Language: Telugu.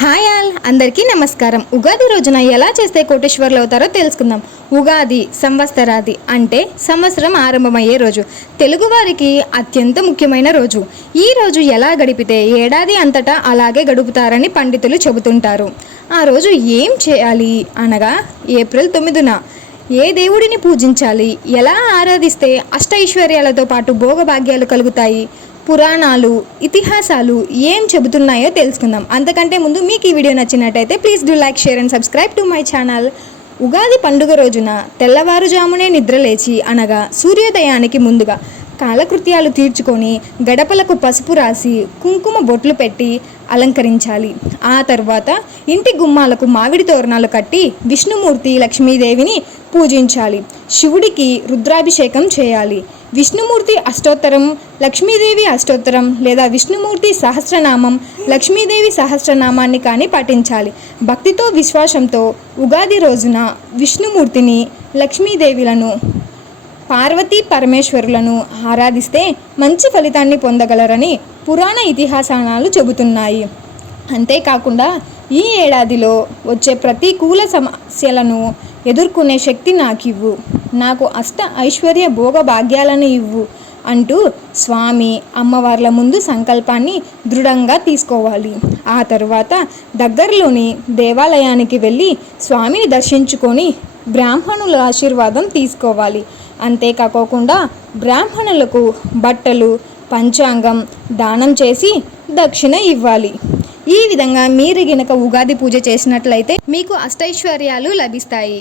హాయ్ ఆల్ అందరికీ నమస్కారం. ఉగాది రోజున ఎలా చేస్తే కోటేశ్వర్లు అవుతారో తెలుసుకుందాం. ఉగాది సంవత్సరాది అంటే సంవత్సరం ఆరంభమయ్యే రోజు. తెలుగువారికి అత్యంత ముఖ్యమైన రోజు. ఈ రోజు ఎలా గడిపితే ఏడాది అంతటా అలాగే గడుపుతారని పండితులు చెబుతుంటారు. ఆ రోజు ఏం చేయాలి అనగా ఏప్రిల్ 9న ఏ దేవుడిని పూజించాలి, ఎలా ఆరాధిస్తే అష్టైశ్వర్యాలతో పాటు భోగభాగ్యాలు కలుగుతాయి, పురాణాలు ఇతిహాసాలు ఏం చెబుతున్నాయో తెలుసుకుందాం. అంతకంటే ముందు మీకు ఈ వీడియో నచ్చినట్టయితే please do like, share and subscribe to my channel. Ugadi పండుగ రోజున తెల్లవారుజామునే నిద్రలేచి అనగా సూర్యోదయానికి ముందుగా కాలకృత్యాలు తీర్చుకొని గడపలకు పసుపు రాసి కుంకుమ బొట్లు పెట్టి అలంకరించాలి. ఆ తర్వాత ఇంటి గుమ్మాలకు మామిడి తోరణాలు కట్టి విష్ణుమూర్తి లక్ష్మీదేవిని పూజించాలి. శివుడికి రుద్రాభిషేకం చేయాలి. విష్ణుమూర్తి అష్టోత్తరం, లక్ష్మీదేవి అష్టోత్తరం లేదా విష్ణుమూర్తి సహస్రనామం, లక్ష్మీదేవి సహస్రనామాన్ని కానీ పఠించాలి. భక్తితో విశ్వాసంతో ఉగాది రోజున విష్ణుమూర్తిని, లక్ష్మీదేవిలను, పార్వతీ పరమేశ్వరులను ఆరాధిస్తే మంచి ఫలితాన్ని పొందగలరని పురాణ ఇతిహాసాలు చెబుతున్నాయి. అంతేకాకుండా ఈ ఏడాదిలో వచ్చే ప్రతికూల సమస్యలను ఎదుర్కొనే శక్తి నాకివ్వు, నాకు అష్ట ఐశ్వర్య భోగ భాగ్యాలను ఇవ్వు అంటూ స్వామి అమ్మవార్ల ముందు సంకల్పాన్ని దృఢంగా తీసుకోవాలి. ఆ తరువాత దగ్గరలోని దేవాలయానికి వెళ్ళి స్వామిని దర్శించుకొని బ్రాహ్మణుల ఆశీర్వాదం తీసుకోవాలి. అంతేకాకుండా బ్రాహ్మణులకు బట్టలు, పంచాంగం దానం చేసి దక్షిణ ఇవ్వాలి. ఈ విధంగా మీరు గనక ఉగాది పూజ చేసినట్లయితే మీకు అష్టైశ్వర్యాలు లభిస్తాయి.